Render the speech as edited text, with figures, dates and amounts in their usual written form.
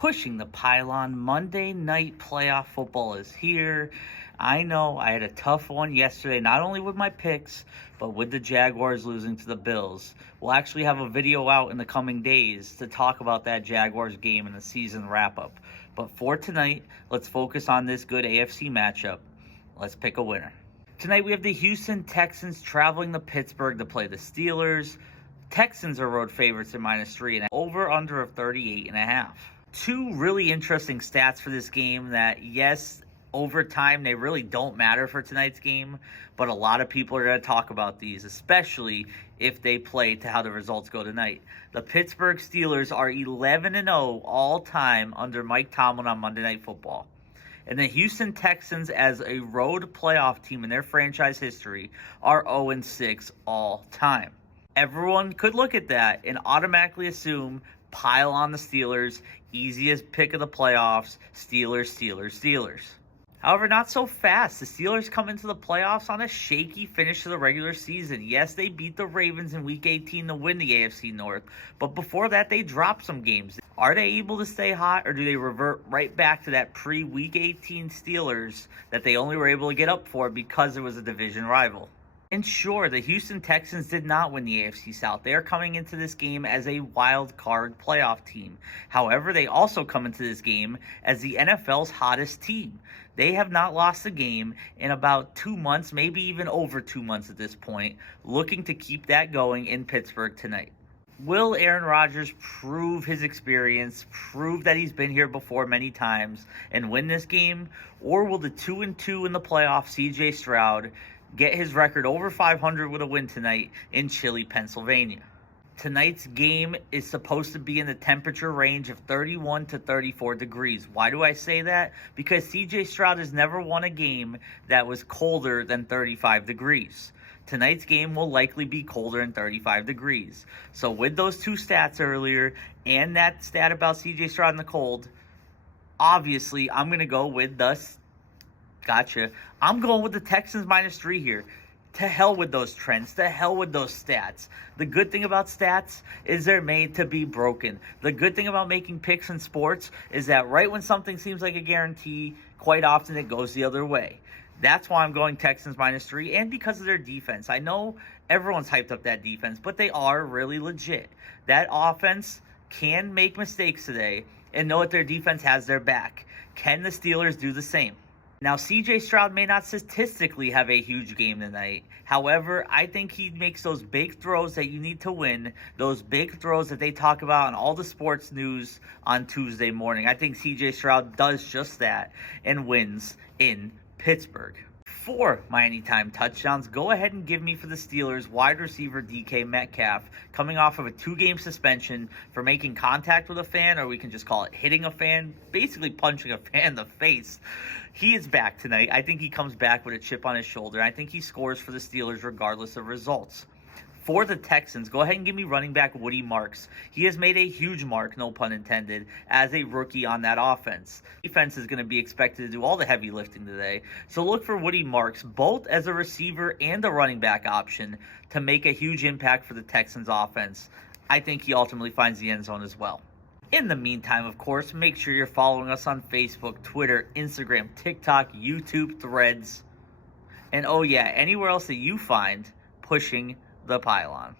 Pushing the pylon. Monday night playoff football is here. I know I had a tough one yesterday, not only with my picks, but with the Jaguars losing to the Bills. We'll actually have a video out in the coming days to talk about that Jaguars game and the season wrap-up. But for tonight, let's focus on this good AFC matchup. Let's pick a winner. Tonight we have the Houston Texans traveling to Pittsburgh to play the Steelers. Texans are road favorites at -3 and over under of 38.5. Two really interesting stats for this game that, yes, over time they really don't matter for tonight's game, but a lot of people are going to talk about these, especially if they play to how the results go tonight. The Pittsburgh Steelers are 11-0 all time under Mike Tomlin on Monday Night Football. And the Houston Texans, as a road playoff team in their franchise history, are 0-6 all time. Everyone could look at that and automatically assume pile on the Steelers, easiest pick of the playoffs, Steelers. However, not so fast. The Steelers come into the playoffs on a shaky finish to the regular season. Yes, they beat the Ravens in Week 18 to win the AFC North, but before that, they dropped some games. Are they able to stay hot, or do they revert right back to that pre-Week 18 Steelers that they only were able to get up for because it was a division rival? And sure, the Houston Texans did not win the AFC South. They are coming into this game as a wild card playoff team. However, they also come into this game as the NFL's hottest team. They have not lost a game in about 2 months, maybe even over 2 months at this point, looking to keep that going in Pittsburgh tonight. Will Aaron Rodgers prove his experience, prove that he's been here before many times, and win this game? Or will the 2-2 in the playoffs, CJ Stroud, get his record over 500 with a win tonight in chilly Pennsylvania? Tonight's game is supposed to be in the temperature range of 31 to 34 degrees. Why do I say that? Because CJ Stroud has never won a game that was colder than 35 degrees. Tonight's game will likely be colder than 35 degrees. So with those two stats earlier and that stat about CJ Stroud in the cold, obviously I'm going to go with I'm going with the Texans -3 here. To hell with those trends. To hell with those stats. The good thing about stats is they're made to be broken. The good thing about making picks in sports is that right when something seems like a guarantee, quite often it goes the other way. That's why I'm going Texans -3, and because of their defense. I know everyone's hyped up that defense, but they are really legit. That offense can make mistakes today and know that their defense has their back. Can the Steelers do the same? Now, CJ Stroud may not statistically have a huge game tonight. However, I think he makes those big throws that you need to win, those big throws that they talk about on all the sports news on Tuesday morning. I think CJ Stroud does just that and wins in Pittsburgh. For my anytime touchdowns, go ahead and give me for the Steelers wide receiver DK Metcalf, coming off of a 2-game suspension for making contact with a fan, or we can just call it hitting a fan, basically punching a fan in the face. He is back tonight. I think he comes back with a chip on his shoulder. I think he scores for the Steelers regardless of results. For the Texans, go ahead and give me running back Woody Marks. He has made a huge mark, no pun intended, as a rookie on that offense. Defense is going to be expected to do all the heavy lifting today. So look for Woody Marks, both as a receiver and a running back option, to make a huge impact for the Texans offense. I think he ultimately finds the end zone as well. In the meantime, of course, make sure you're following us on Facebook, Twitter, Instagram, TikTok, YouTube, Threads, and oh yeah, anywhere else that you find pushing the pylon.